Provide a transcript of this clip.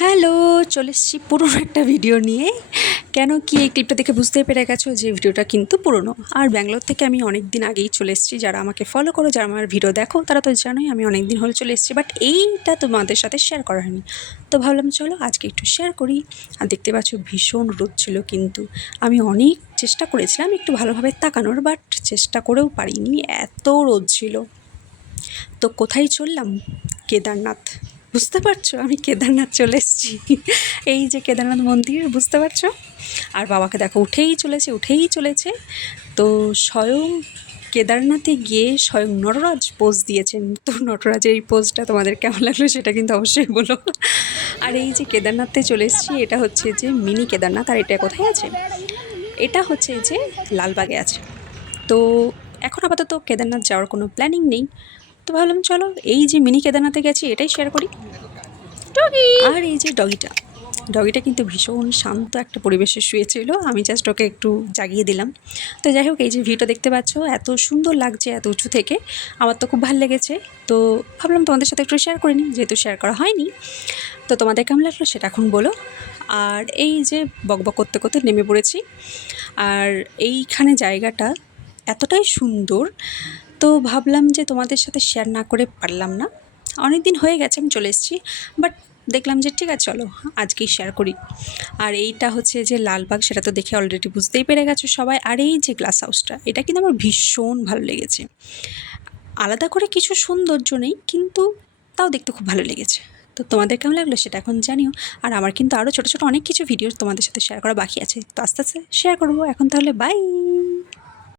Hello, চলে এসেছি পুরনো একটা ভিডিও নিয়ে। কেন কি এই ক্লিপটা দেখে বুঝতেই পেরে গেছো যে ভিডিওটা কিন্তু পুরনো। আর ব্যাঙ্গালোর থেকে আমি অনেক দিন আগেই চলে এসেছি। যারা আমাকে ফলো করো, যারা আমার ভিডিও দেখো, তারা তো জানোই আমি অনেক দিন হলে চলে এসেছি, বাট এইটা তোমাদের সাথে শেয়ার করা হয়নি। তো ভাবলাম চলো আজকে একটু শেয়ার করি। আর দেখতে পাচ্ছ ভীষণ রোদ ছিল, কিন্তু আমি অনেক চেষ্টা করেছিলাম একটু ভালোভাবে তাকানোর, বাট চেষ্টা করেও পারিনি, এত রোদ ছিল। তো কোথায় চললাম? কেদারনাথ। বুঝতে পারছো আমি কেদারনাথ চলে এসেছি। এই যে কেদারনাথ মন্দির, বুঝতে পারছো? আর বাবাকে দেখো উঠেই চলেছে। তো স্বয়ং কেদারনাথে গিয়ে স্বয়ং নটরাজ পোজ দিয়েছেন। তো নটরাজের এই পোজটা তোমাদের কেমন লাগলো সেটা কিন্তু অবশ্যই বলো। আর এই যে কেদারনাথে চলে এসেছি, এটা হচ্ছে যে মিনি কেদারনাথ। আর এটা কোথায় আছে? এটা হচ্ছে যে লালবাগে আছে। তো এখন আপাতত কেদারনাথ যাওয়ার কোনো প্ল্যানিং নেই। তো ভাবলাম চলো এই যে মিনি কেদারনাথে গেছি এটাই শেয়ার করি। আর এই যে ডগিটা কিন্তু ভীষণ শান্ত একটা পরিবেশে শুয়েছিল, আমি জাস্ট ওকে একটু জাগিয়ে দিলাম। তো যাই হোক, এই যে ভিউটা দেখতে পাচ্ছ এত সুন্দর লাগছে এত উঁচু থেকে, আমার তো খুব ভালো লেগেছে। তো ভাবলাম তোমাদের সাথে একটু শেয়ার করে নিই, যেহেতু শেয়ার করা হয়নি। তো তোমাদের কেমন লাগলো সেটা এখন বলো। আর এই যে বকবক করতে করতে নেমে পড়েছি। আর এইখানে জায়গাটা এতটাই সুন্দর, তো ভাবলাম যে তোমাদের সাথে শেয়ার না করে পারলাম না। অনেক দিন হয়ে গেছে আমি চলে এসেছি, বাট দেখলাম যে ঠিক আছে চলো আজকেই শেয়ার করি। আর এইটা হচ্ছে যে লালবাগ, সেটা তো দেখে অলরেডি বুঝতেই পেরে গেছো সবাই। আর এই যে গ্লাস হাউসটা, এটা কিন্তু আমার ভীষণ ভালো লেগেছে। আলাদা করে কিছু সৌন্দর্য নেই, কিন্তু তাও দেখতে খুব ভালো লেগেছে। তো তোমাদের কেমন লাগলো সেটা এখন জানিও। আর আমার কিন্তু আরও ছোটো ছোটো অনেক কিছু ভিডিও তোমাদের সাথে শেয়ার করা বাকি আছে, তো আস্তে আস্তে শেয়ার করবো। এখন তাহলে বাই।